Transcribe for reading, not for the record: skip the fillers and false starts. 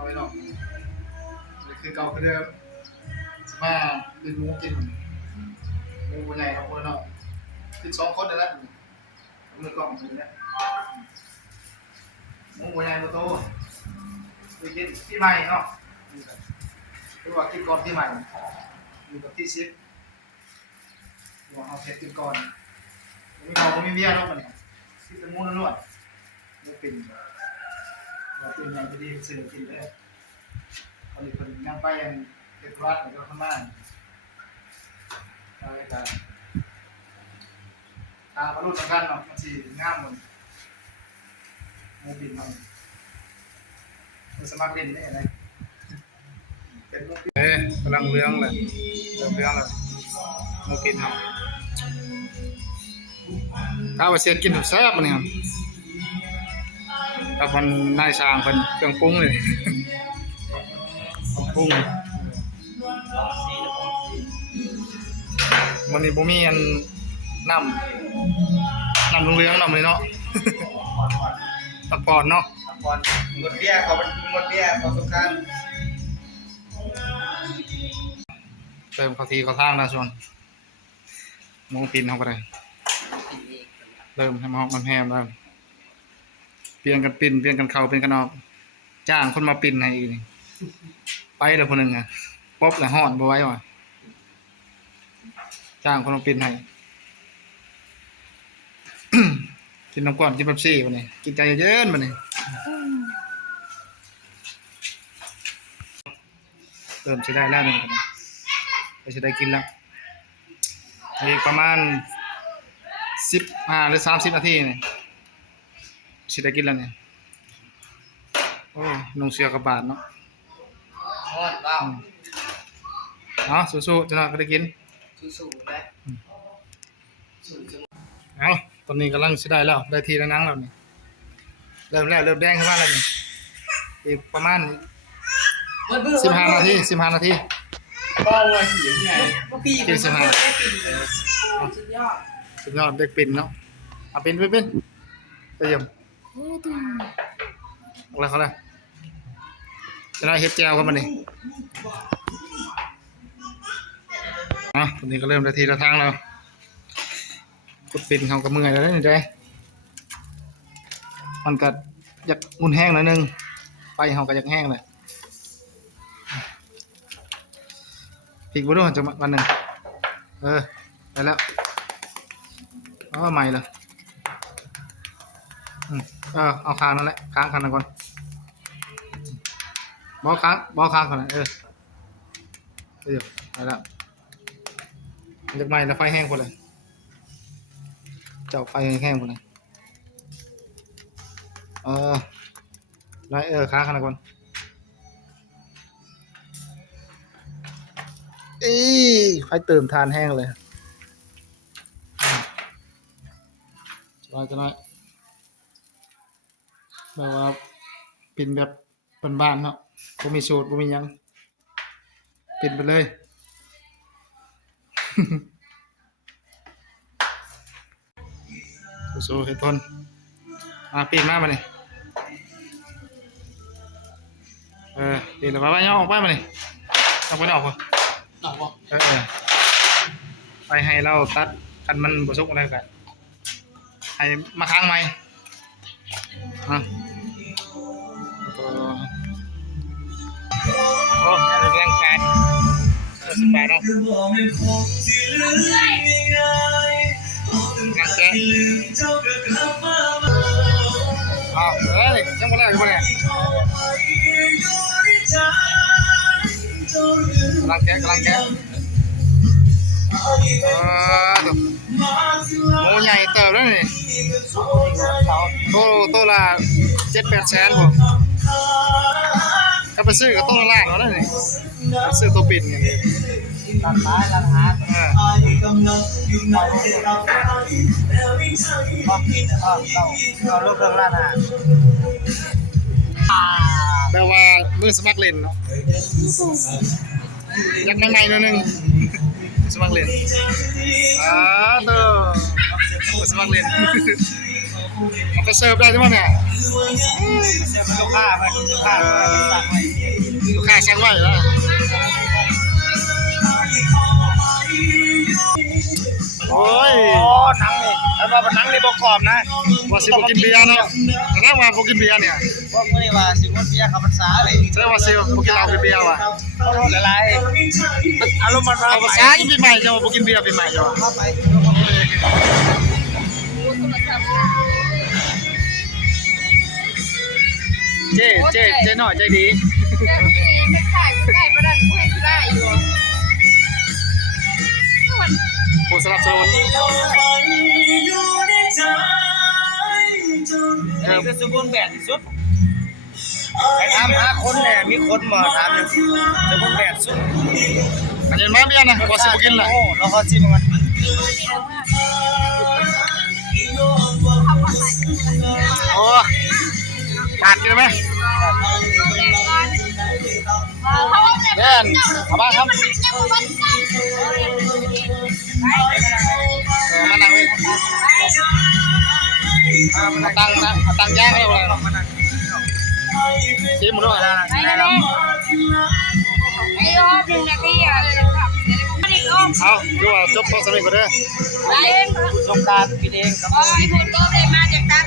เอาไว้หรอกคือเก่าคือเดิมมาเป็นหมูกินหมูใหญ่ของคนเนาะกิน2 คนได้แล้วมือกล่องนี่แหละหมูใหญ่หมูโตไปกินที่ใหม่เนาะคือว่ากินก่อนที่ใหม่อยู่กับที่ซิปว่าเอาเผ็ดกินก่อนมีเขาก็มีเบียร์เนาะมันเนี่ยที่เป็นหมูล้วนๆหมูปิ้งเราเป็นอย่างที่ดีซื้อกินเลยตอนนี้คนนั่งไปยังเด็กรัดแล้วก็ข้างหน้าอะไรกันตาเขาลุ้นสำคัญเนาะมันสีงามหมดหมูปิ้งมันสมัครเล่นได้ไหมเป็นหมูปิ้งกำลังเลี้ยงเลยเลี้ยงเลยหมูปิ้งครับข้าวเสียกินแซ่บมันนี่ครับแต่คนนายช่างคนเครื่องปรุงเลยปรุงวันนี้ผมมีอันน้ำลงเลี้ยงน้ำเลยเนาะตะปอนเนาะตะปอนหมดเบี้ยเขาเป็นหมดเบี้ยประสบการณ์เติมข้าวทีข้าวทางนะส่วนหมูปิ้งเข้าไปเลยเริ่มให้มันแฮมแล้วเปลี่ยนกันปิ้นเปลี่ยนกันเข่าเป็นกันออกจ้างคนมาปิ้นให้อีกนี่ไปแล้วคนหนึ่งอ่ะป๊อบแล้วห่อนบ่ไว้ว่ะจ้างคนมาปิ้นให้ กินน้ำก่อนกินเป๊ปซี่วันนี้กินใจเย็นๆวันนี้เริ่มจะได้แล้วหนึ่งจะได้กินแล้วอีกประมาณ15 หรือ 30 นาทีเนี่ยจะได้กินแล้วเนี่ยโอ้นุ่งเสื้อกระบาดเนาะทอดเปล่าเนาะสู้ๆจะน่าก็ได้กินสู้ๆเลยเอาตอนนี้กำลังจะได้แล้วได้ทีละนังแล้วนี่เริ่มแดงขึ้นมาแล้วนี่อีกประมาณ15 นาที15 นาทีก็ว่าสีอย่างไงกิน15สุดยอดเด็กปิ่นเนาะเอาปิ่นไปเยี่ยมอะไรเขาเลยจะได้เฮ็ดแจวกันมานี่ตอนนี้ก็เริ่มได้ทีละทางแล้วกดปิ่นเขากับมือแล้วนี่ใจมันก็อยากอุ่นแห้งหน่อยนึงไปเขาก็อยากแห้งเลยพริกบุ้งจะวันหนึ่งได้แล้วใหม่เลยเอาค้างนั่นแหละค้างคันนั้นก่อนบอค้างก่อนเดี๋ยวได้แล้วจากใหม่แล้วไฟแห้งหมดเลยเจ้าไฟแห้งหมดเลยได้ค้างคันนั้นก่อนไฟเติมทานแห้งเลยจะน้อยแบบว่าปิ่นแบบบ้านๆเนาะบ่มีสูตรบ่มีหยังปิ่นไปเลย สู้ๆเฮ็ดทนปิ่นมาบัดนี้ปิ่นแล้วว่าย่อออกไปบัดนี้ต้องไปออกบ่ไปให้เราตัดกันมันบ่สุกอะไรกันให้มาค้างใหม่โอ้ยแรงกายสบายเนาะงานแกยังไม่ได้ยังไม่ได้กำลังแกหมูใหญ่เติบแล้วนี่ตัวละ7-8 แสนผมก็ไปซื้อกับตัวละล้านแล้วนี่ซื้อตัวปิ่นกันเลยตัดไม้ตัดหาเราลูกเรื่องร้านอาหารแปลว่ามือสมัครเล่นเนาะยักษ์ในนึงสมัครเล่นตัวมือสมัครเล่นมันก็เสิร์ฟได้ใช่ไหมเนี่ยลูกค้าไปสั่งไว้ สั่งไว้แล้วโอ้ย โอ้หนังนี่แล้วว่าเป็นหนังนี่บ่กรอบนะ ว่าสิบ่กินเบียร์เนาะนั่งมาบ่กินเบียร์เนี่ย พวกมื้อนี้ว่าสิงดเบียร์เข้าพรรษาเลย แสดงว่าสิบ่กินเหล้ากินเบียร์ว่ะ เขาลดละลายอารมณ์มัน เอาภาษาอยู่ปีใหม่จะบ่กินเบียร์ปีใหม่จ้ะ เข้าไป เจ๊หน่อยใจดี ไม่ขายไม่ได้ประดันผู้ให้ได้อยู่ ผู้สนับสนุน นี่คือสมบูรณ์แบบที่สุดไปถามหาคนเนี่ยมีคนมาถามอยู่สมบูรณ์แบบสุด อันนี้มาเบียร์นะบ่สิบ่กินล่ะ โอ้เราขอชิมมัน โอ้ขาดกินไหมแม่นเอามาครับมานั่งเลยมาตั้งนะตั้งย่างให้เลยชิมด้วย ไอ้เลยไอ้รอบหนึ่งนาทีอ่ะอีกรอบ เอาดูว่าจบต้องสำเร็จก็ได้ ไปเอง สงการกินเอง อ๋อไอ้พูดก็เลยมาจากตัก